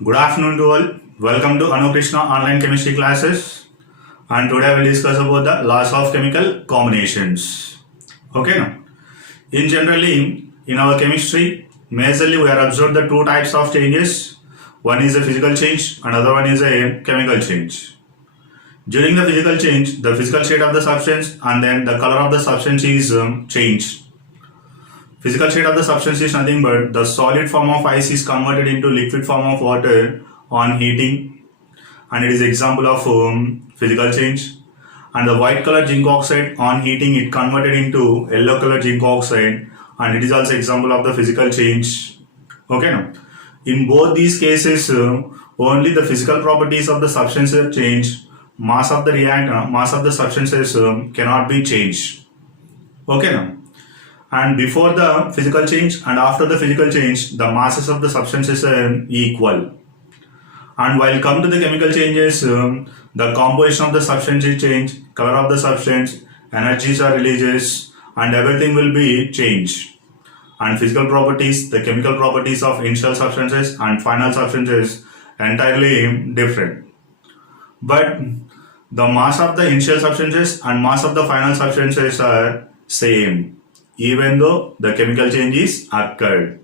Good afternoon to all. Welcome to Anu Krishna online chemistry classes. And today I will discuss about the laws of chemical combinations. Okay, now. In generally, in our chemistry, majorly we are observed the two types of changes. One is a physical change, another one is a chemical change. During the physical change, the physical state of the substance and then the color of the substance is changed. Physical state of the substance is nothing but the solid form of ice is converted into liquid form of water on heating, and it is example of physical change. And the white color zinc oxide on heating it converted into yellow color zinc oxide, and it is also example of the physical change. Okay, now in both these cases only the physical properties of the substances change. Mass of the reactant, mass of the substances cannot be changed. Okay, now. And before the physical change and after the physical change, the masses of the substances are equal. And while come to the chemical changes, the composition of the substance is changed, color of the substance, energies are releases, and everything will be changed. And physical properties, the chemical properties of initial substances and final substances entirely different. But the mass of the initial substances and mass of the final substances are same, even though the chemical changes occurred.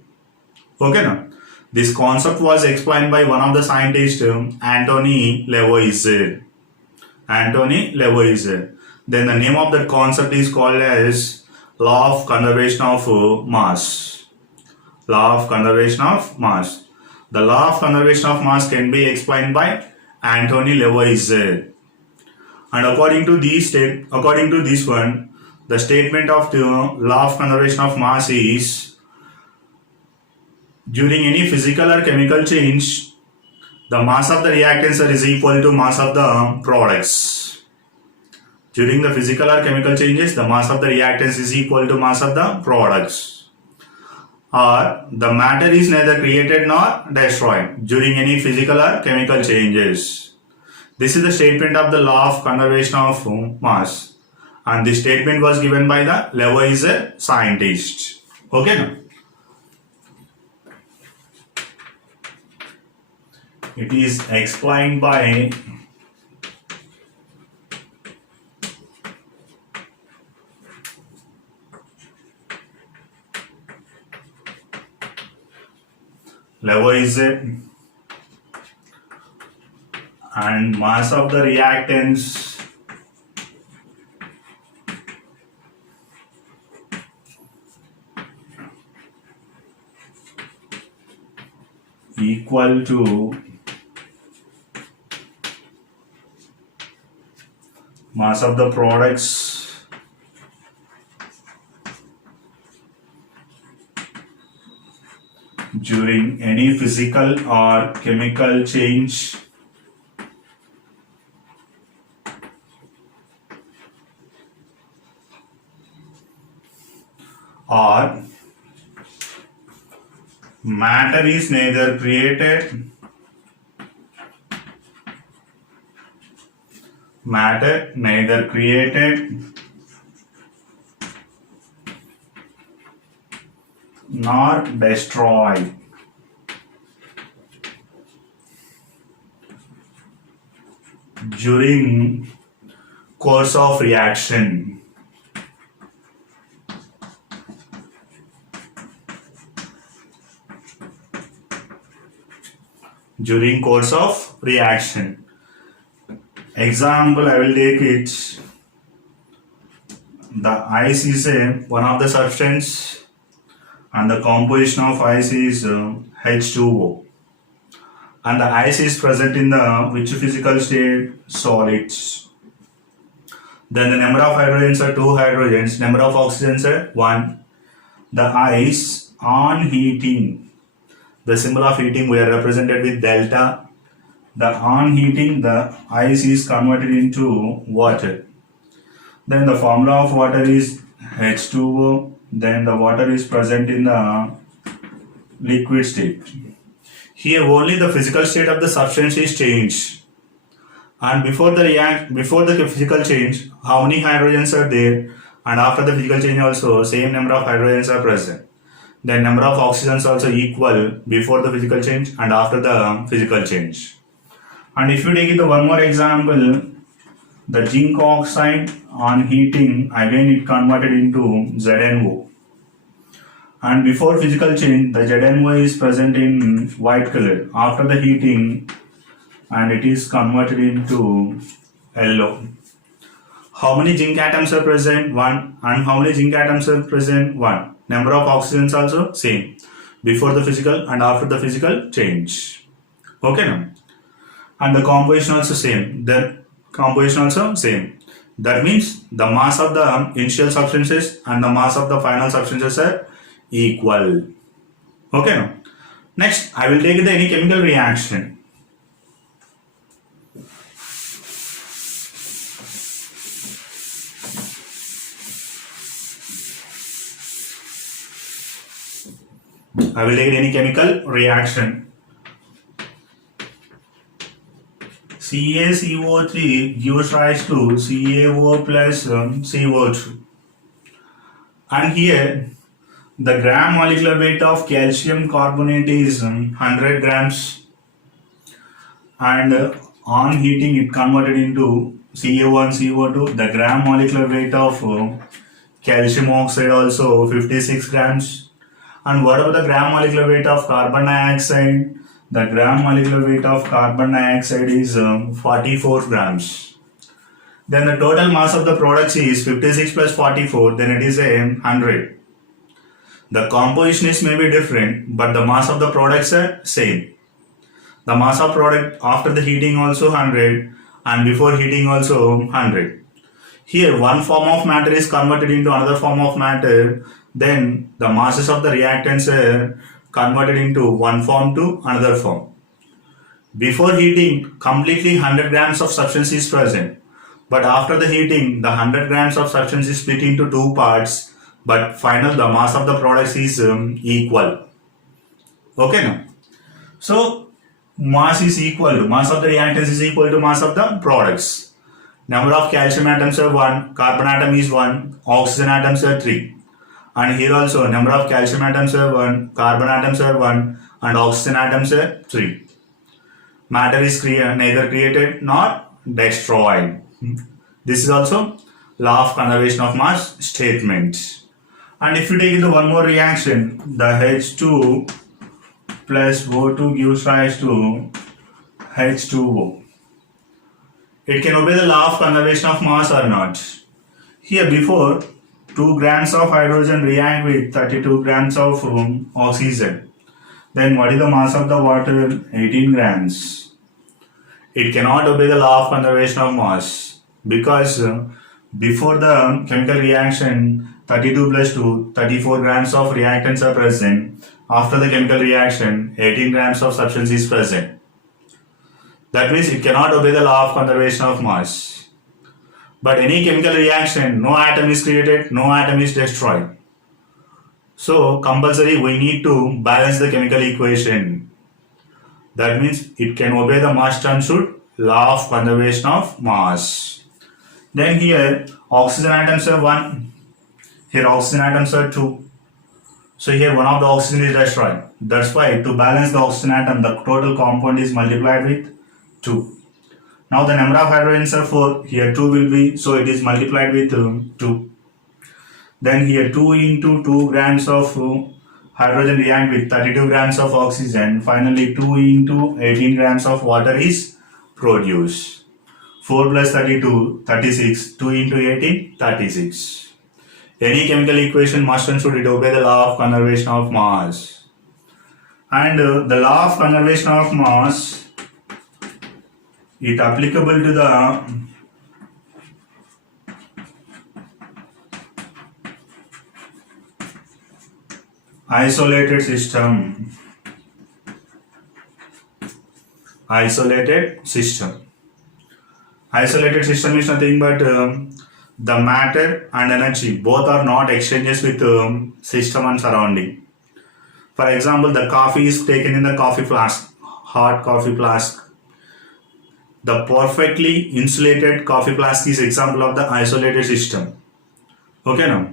Okay, now this concept was explained by one of the scientists, Antony Lavoisier. Antony Lavoisier. Then the name of that concept is called as law of conservation of mass. Law of conservation of mass. The law of conservation of mass can be explained by Antony Lavoisier. And according to this one, the statement of the law of conservation of mass is during any physical or chemical change, the mass of the reactants is equal to mass of the products. During the physical or chemical changes, the mass of the reactants is equal to mass of the products. Or the matter is neither created nor destroyed during any physical or chemical changes. This is the statement of the law of conservation of mass. And this statement was given by the Lavoisier scientist. Okay, now it is explained by Lavoisier, and mass of the reactants equal to mass of the products during any physical or chemical change or matter is neither created nor destroyed during course of reaction. During course of reaction. Example, I will take it. The ice is one of the substance, and the composition of ice is H2O. And the ice is present in the which physical state? Solids. Then the number of hydrogens are 2 hydrogens, number of oxygens are 1. The ice on heating, the symbol of heating we are represented with delta. The on heating, the ice is converted into water. Then the formula of water is H2O. Then the water is present in the liquid state. Here only the physical state of the substance is changed. And before the physical change, how many hydrogens are there? And after the physical change also, same number of hydrogens are present. then number of oxygens also equal before the physical change and after the physical change. And if you take it to one more example, the zinc oxide on heating, again it converted into ZnO. And before physical change, the ZnO is present in white color. After the heating, and it is converted into yellow. How many zinc atoms are present? 1. And how many zinc atoms are present? 1. Number of oxygens also same. Before the physical and after the physical change. Okay now. And the composition also same. The composition also same. That means the mass of the initial substances and the mass of the final substances are equal. Okay now. Next, I will take any chemical reaction. I will take any chemical reaction. CaCO3 gives rise to CaO plus CO2. And here the gram molecular weight of calcium carbonate is 100 grams. And on heating it converted into CaO and CO2. The gram molecular weight of calcium oxide also 56 grams. And what about the gram molecular weight of carbon dioxide? The gram molecular weight of carbon dioxide is 44 grams. Then the total mass of the products is 56 plus 44, then it is 100. The composition is maybe different, but the mass of the products are same. The mass of product after the heating also 100 and before heating also 100. Here one form of matter is converted into another form of matter, then the masses of the reactants are converted into one form to another form. Before heating, completely 100 grams of substance is present, but after the heating, the 100 grams of substance is split into two parts, but final the mass of the products is equal. Okay now. So mass is equal, mass of the reactants is equal to mass of the products. Number of calcium atoms are 1, carbon atom is 1, oxygen atoms are 3. And here also number of calcium atoms are 1, carbon atoms are 1 and oxygen atoms are 3. Matter is neither created nor destroyed. This is also law of conservation of mass statement. And if you take into one more reaction, the H2 plus O2 gives rise to H2O. It can obey the law of conservation of mass or not. Here before 2 grams of hydrogen react with 32 grams of oxygen. Then what is the mass of the water? 18 grams. It cannot obey the law of conservation of mass because before the chemical reaction 32 plus 2, 34 grams of reactants are present. After the chemical reaction 18 grams of substance is present. That means it cannot obey the law of conservation of mass. But any chemical reaction, no atom is created, no atom is destroyed. So compulsory we need to balance the chemical equation. That means it can obey the mass transfer law of conservation of mass. Then here oxygen atoms are 1, here oxygen atoms are 2. So here one of the oxygen is destroyed. That's why to balance the oxygen atom the total compound is multiplied with 2. Now the number of hydrogens are 4, here 2 will be, so it is multiplied with 2. Then here 2 into 2 grams of hydrogen react with 32 grams of oxygen. Finally 2 into 18 grams of water is produced. 4 plus 32, 36. 2 into 18, 36. Any chemical equation must and should it obey the law of conservation of mass. And the law of conservation of mass is applicable to the isolated system. Isolated system. Isolated system is nothing but the matter and energy both are not exchanges with system and surrounding. For example, the coffee is taken in the coffee flask, hot coffee flask. The perfectly insulated coffee flask is example of the isolated system. Okay now.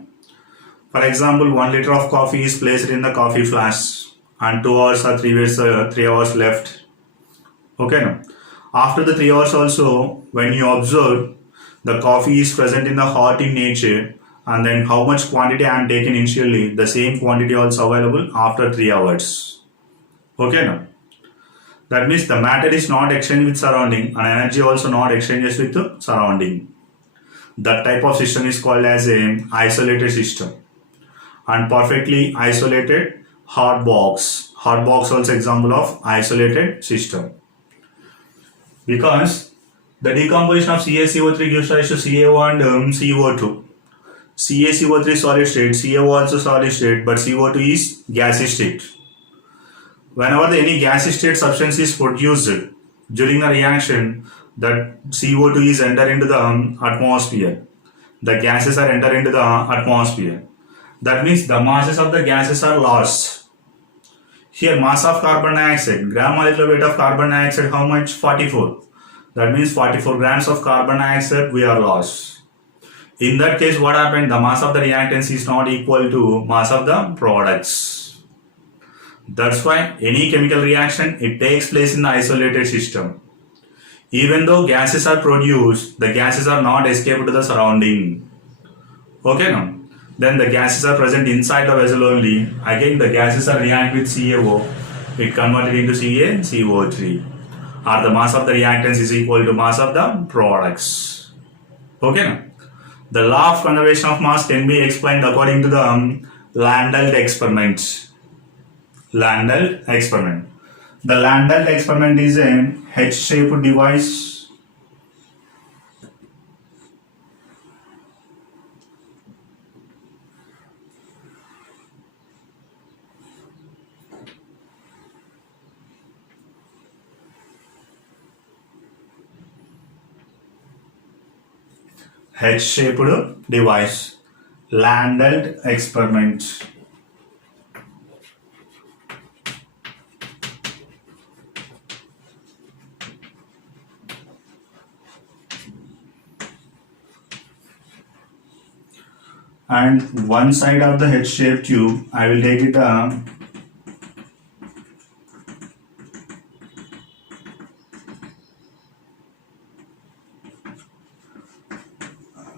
For example, 1 liter of coffee is placed in the coffee flask and 2 hours or 3 hours left. Okay, now after the 3 hours also, when you observe the coffee is present in the hot in nature, and then how much quantity I am taken initially, the same quantity also available after 3 hours. Okay, now that means the matter is not exchanged with surrounding and energy also not exchanges with the surrounding. That type of system is called as a isolated system. And perfectly isolated hot box. Hot box also example of isolated system. Because the decomposition of CaCO3 gives rise to CaO and CO2. CaCO3 solid state, CO also solid state, but CO2 is gaseous state. Whenever any gaseous state substance is produced during the reaction, that CO2 is enter into the atmosphere. The gases are enter into the atmosphere. That means the masses of the gases are lost. Here mass of carbon dioxide, gram molecular weight of carbon dioxide, how much? 44. That means 44 grams of carbon dioxide we are lost. In that case, what happened? The mass of the reactants is not equal to mass of the products. That's why any chemical reaction, it takes place in the isolated system. Even though gases are produced, the gases are not escaped to the surrounding. Okay, now? Then the gases are present inside the vessel only. Again, the gases are react with CaO. It converted into CaCO3. Or the mass of the reactants is equal to mass of the products. Okay, now? The law of conservation of mass can be explained according to the Landolt experiment. Landolt experiment. The Landolt experiment is a H-shaped device. H-shaped device. Landolt experiment. And one side of the H-shaped tube, I will take it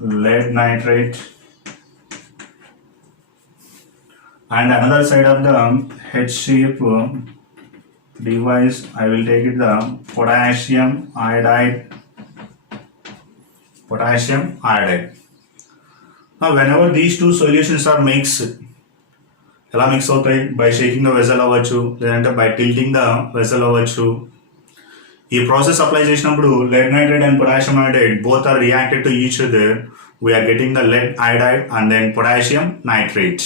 lead nitrate, and another side of the H-shaped device, I will take it the potassium iodide. Potassium iodide. Now, whenever these two solutions are mixed, ఎలా mix అవుతాయి? By shaking the vessel అవ్వచ్చు, లేదంటే by tilting the vessel అవ్వచ్చు. ఈ process apply చేసినప్పుడు lead nitrate and potassium iodide both are reacted to each other. We are getting the lead iodide and then potassium nitrate.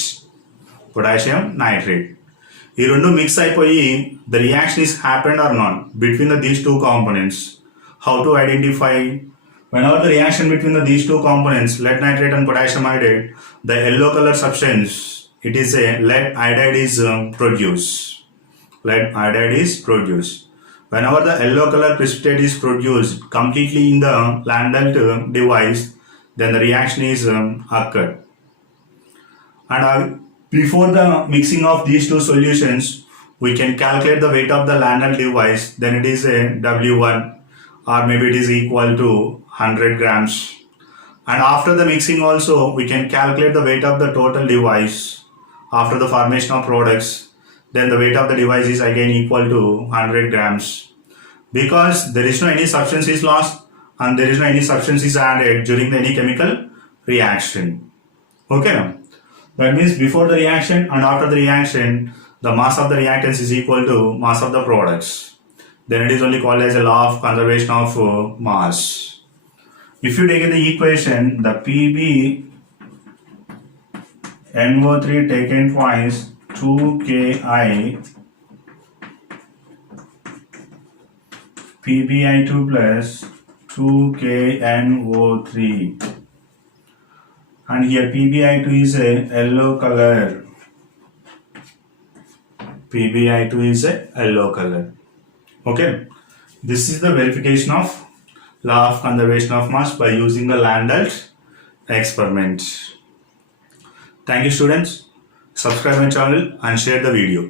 Potassium nitrate. ఈ రెండు mix అయిపోయి the reaction is happened or not between these two components. How to identify? Whenever the reaction between these two components, lead nitrate and potassium iodide, the yellow color substance, it is a lead iodide is produced. Lead iodide is produced. Whenever the yellow color precipitate is produced completely in the Landolt device, then the reaction is occurred. And before the mixing of these two solutions, we can calculate the weight of the Landolt device. Then it is a W1, or maybe it is equal to 100 grams. And after the mixing also, we can calculate the weight of the total device after the formation of products. Then the weight of the device is again equal to 100 grams. Because there is no any substance is lost and there is no any substance is added during any chemical reaction. Okay, now that means before the reaction and after the reaction, the mass of the reactants is equal to mass of the products. Then it is only called as a law of conservation of mass. If you take the equation, the PbNO3 taken twice, 2Ki PbI2 plus 2KNO3, and here PbI2 is a yellow color. PbI2 is a yellow color. Okay, this is the verification of law of conservation of mass by using the Landolt experiment. Thank you students. Subscribe my channel and share the video.